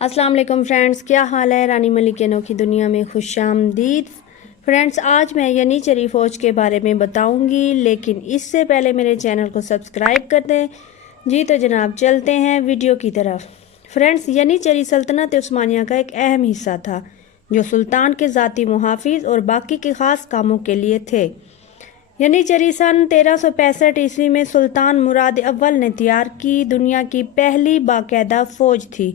السلام علیکم فرینڈز، کیا حال ہے؟ رانی ملک کی انوکھی دنیا میں خوش آمدید۔ فرینڈز، آج میں ینیچری فوج کے بارے میں بتاؤں گی، لیکن اس سے پہلے میرے چینل کو سبسکرائب کر دیں۔ جی تو جناب، چلتے ہیں ویڈیو کی طرف۔ فرینڈز، ینیچری سلطنت عثمانیہ کا ایک اہم حصہ تھا جو سلطان کے ذاتی محافظ اور باقی کے خاص کاموں کے لیے تھے۔ ینیچری سن 1365 عیسوی میں سلطان مراد اول نے تیار کی دنیا کی پہلی باقاعدہ فوج تھی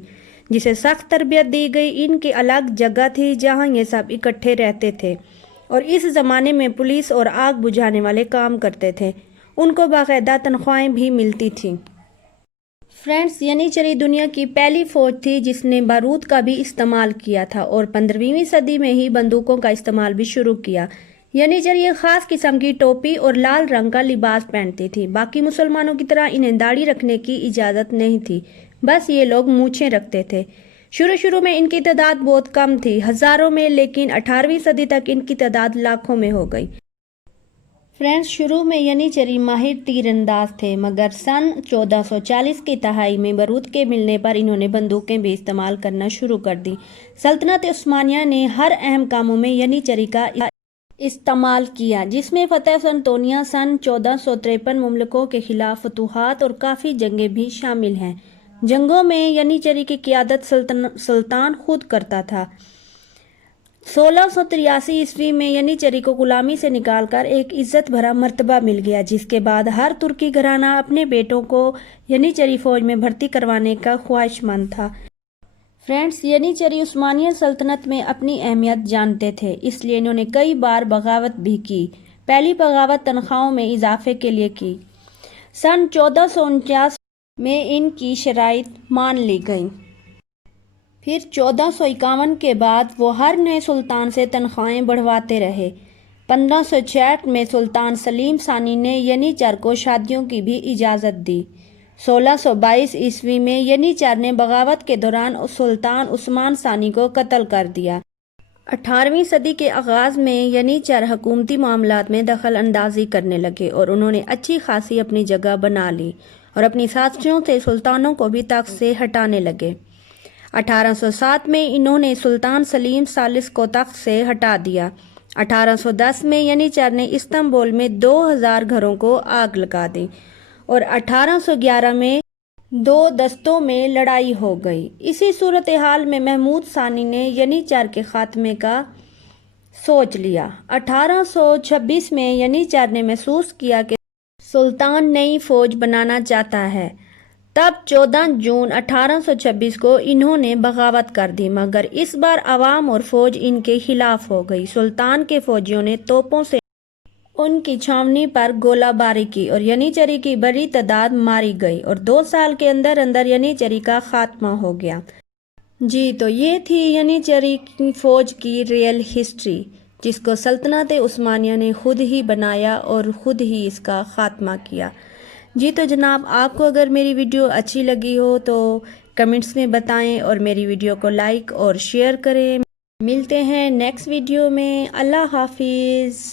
جسے سخت تربیت دی گئی۔ ان کی الگ جگہ تھی جہاں یہ سب اکٹھے رہتے تھے اور اس زمانے میں پولیس اور آگ بجھانے والے کام کرتے تھے۔ ان کو باقاعدہ تنخواہیں بھی ملتی تھیں۔ فرینڈز، ینیچری دنیا کی پہلی فوج تھی جس نے بارود کا بھی استعمال کیا تھا اور 15ویں صدی میں ہی بندوقوں کا استعمال بھی شروع کیا۔ ینیچری ایک خاص قسم کی ٹوپی اور لال رنگ کا لباس پہنتی تھی۔ باقی مسلمانوں کی طرح انہیں داڑھی رکھنے کی اجازت نہیں تھی، بس یہ لوگ مونچھیں رکھتے تھے۔ شروع میں ان کی تعداد بہت کم تھی، ہزاروں میں، لیکن 18ویں صدی تک ان کی تعداد لاکھوں میں ہو گئی۔ فرینڈز، شروع میں ینیچری ماہر تیر انداز تھے، مگر سن 1440 کی دہائی میں بارود کے ملنے پر انہوں نے بندوقیں بھی استعمال کرنا شروع کر دی۔ سلطنت عثمانیہ نے ہر اہم کاموں میں ینیچری کا استعمال کیا، جس میں فتح سنتونیہ سن 1453 مملکوں کے خلاف فتوحات اور کافی جنگیں بھی شامل ہیں۔ جنگوں میں ینیچری کی قیادت سلطان خود کرتا تھا۔ 1683 عیسوی میں ینیچری کو غلامی سے نکال کر ایک عزت بھرا مرتبہ مل گیا، جس کے بعد ہر ترکی گھرانہ اپنے بیٹوں کو ینیچری فوج میں بھرتی کروانے کا خواہش مند تھا۔ فرینڈز، ینیچری عثمانیہ سلطنت میں اپنی اہمیت جانتے تھے، اس لیے انہوں نے کئی بار بغاوت بھی کی۔ پہلی بغاوت تنخواہوں میں اضافے کے لیے کی۔ سن 1449 میں ان کی شرائط مان لی گئیں۔ پھر 1451 کے بعد وہ ہر نئے سلطان سے تنخواہیں بڑھواتے رہے۔ 1566 میں سلطان سلیم ثانی نے ینیچر کو شادیوں کی بھی اجازت دی۔ 1622 عیسوی میں ینیچر نے بغاوت کے دوران سلطان عثمان ثانی کو قتل کر دیا۔ 18ویں صدی کے آغاز میں ینیچر حکومتی معاملات میں دخل اندازی کرنے لگے اور انہوں نے اچھی خاصی اپنی جگہ بنا لی اور اپنی سازشوں سے سلطانوں کو بھی تخت سے ہٹانے لگے۔ 1807 میں انہوں نے سلطان سلیم ثالث کو تخت سے ہٹا دیا۔ 1810 میں ینیچر نے استنبول میں 2000 گھروں کو آگ لگا دی اور 1811 میں دو دستوں میں لڑائی ہو گئی۔ اسی صورتحال میں محمود ثانی نے ینیچر کے خاتمے کا سوچ لیا۔ 1826 میں ینیچر نے محسوس کیا کہ سلطان نئی فوج بنانا چاہتا ہے۔ تب 14 جون 1826 کو انہوں نے بغاوت کر دی، مگر اس بار عوام اور فوج ان کے خلاف ہو گئی۔ سلطان کے فوجیوں نے توپوں سے ان کی چھاؤنی پر گولہ باری کی اور ینیچری کی بڑی تعداد ماری گئی اور 2 سال کے اندر اندر ینیچری کا خاتمہ ہو گیا۔ جی تو یہ تھی ینیچری فوج کی ریئل ہسٹری، جس کو سلطنت عثمانیہ نے خود ہی بنایا اور خود ہی اس کا خاتمہ کیا۔ جی تو جناب، آپ کو اگر میری ویڈیو اچھی لگی ہو تو کمنٹس میں بتائیں اور میری ویڈیو کو لائک اور شیئر کریں۔ ملتے ہیں نیکسٹ ویڈیو میں۔ اللہ حافظ۔